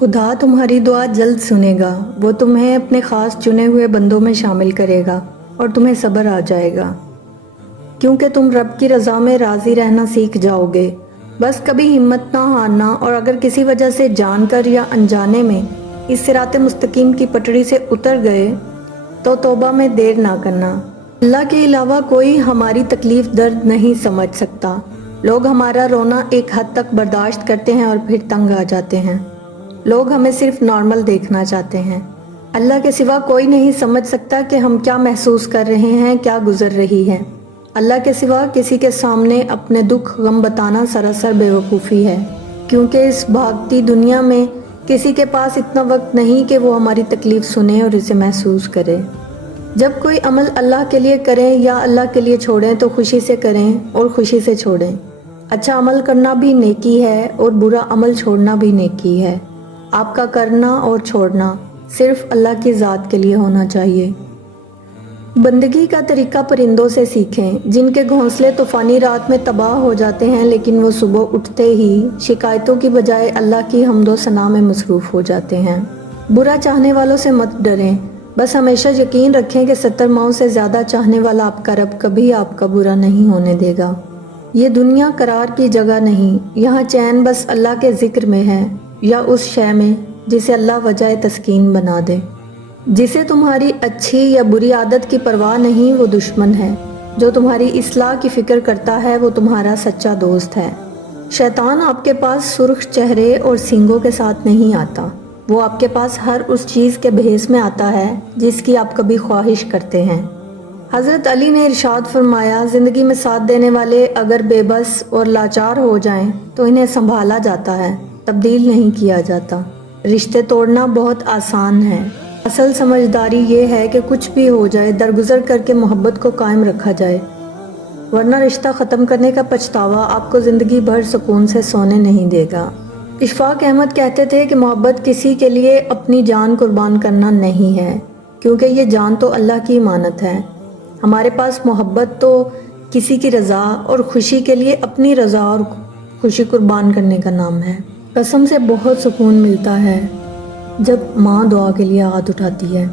خدا تمہاری دعا جلد سنے گا، وہ تمہیں اپنے خاص چنے ہوئے بندوں میں شامل کرے گا اور تمہیں صبر آ جائے گا، کیونکہ تم رب کی رضا میں راضی رہنا سیکھ جاؤ گے۔ بس کبھی ہمت نہ ہارنا، اور اگر کسی وجہ سے جان کر یا انجانے میں اس صراط مستقیم کی پٹڑی سے اتر گئے تو توبہ میں دیر نہ کرنا۔ اللہ کے علاوہ کوئی ہماری تکلیف درد نہیں سمجھ سکتا۔ لوگ ہمارا رونا ایک حد تک برداشت کرتے ہیں اور پھر تنگ آ جاتے ہیں۔ لوگ ہمیں صرف نارمل دیکھنا چاہتے ہیں۔ اللہ کے سوا کوئی نہیں سمجھ سکتا کہ ہم کیا محسوس کر رہے ہیں، کیا گزر رہی ہے۔ اللہ کے سوا کسی کے سامنے اپنے دکھ غم بتانا سراسر بے وقوفی ہے، کیونکہ اس بھاگتی دنیا میں کسی کے پاس اتنا وقت نہیں کہ وہ ہماری تکلیف سنے اور اسے محسوس کرے۔ جب کوئی عمل اللہ کے لیے کریں یا اللہ کے لیے چھوڑیں تو خوشی سے کریں اور خوشی سے چھوڑیں۔ اچھا عمل کرنا بھی نیکی ہے اور برا عمل چھوڑنا بھی نیکی ہے۔ آپ کا کرنا اور چھوڑنا صرف اللہ کی ذات کے لیے ہونا چاہیے۔ بندگی کا طریقہ پرندوں سے سیکھیں، جن کے گھونسلے طوفانی رات میں تباہ ہو جاتے ہیں، لیکن وہ صبح اٹھتے ہی شکایتوں کی بجائے اللہ کی حمد و ثنا میں مصروف ہو جاتے ہیں۔ برا چاہنے والوں سے مت ڈریں، بس ہمیشہ یقین رکھیں کہ 70 ماؤں سے زیادہ چاہنے والا آپ کا رب کبھی آپ کا برا نہیں ہونے دے گا۔ یہ دنیا قرار کی جگہ نہیں، یہاں چین بس اللہ کے ذکر میں ہے، یا اس شے میں جسے اللہ وجہ تسکین بنا دے۔ جسے تمہاری اچھی یا بری عادت کی پرواہ نہیں وہ دشمن ہے، جو تمہاری اصلاح کی فکر کرتا ہے وہ تمہارا سچا دوست ہے۔ شیطان آپ کے پاس سرخ چہرے اور سینگوں کے ساتھ نہیں آتا، وہ آپ کے پاس ہر اس چیز کے بھیس میں آتا ہے جس کی آپ کبھی خواہش کرتے ہیں۔ حضرت علی نے ارشاد فرمایا، زندگی میں ساتھ دینے والے اگر بے بس اور لاچار ہو جائیں تو انہیں سنبھالا جاتا ہے، تبدیل نہیں کیا جاتا۔ رشتے توڑنا بہت آسان ہے، اصل سمجھداری یہ ہے کہ کچھ بھی ہو جائے درگزر کر کے محبت کو قائم رکھا جائے، ورنہ رشتہ ختم کرنے کا پچھتاوا آپ کو زندگی بھر سکون سے سونے نہیں دے گا۔ اشفاق احمد کہتے تھے کہ محبت کسی کے لیے اپنی جان قربان کرنا نہیں ہے، کیونکہ یہ جان تو اللہ کی امانت ہے۔ ہمارے پاس محبت تو کسی کی رضا اور خوشی کے لیے اپنی رضا اور خوشی قربان کرنے کا نام ہے۔ قسم سے بہت سکون ملتا ہے جب ماں دعا کے لیے ہاتھ اٹھاتی ہے۔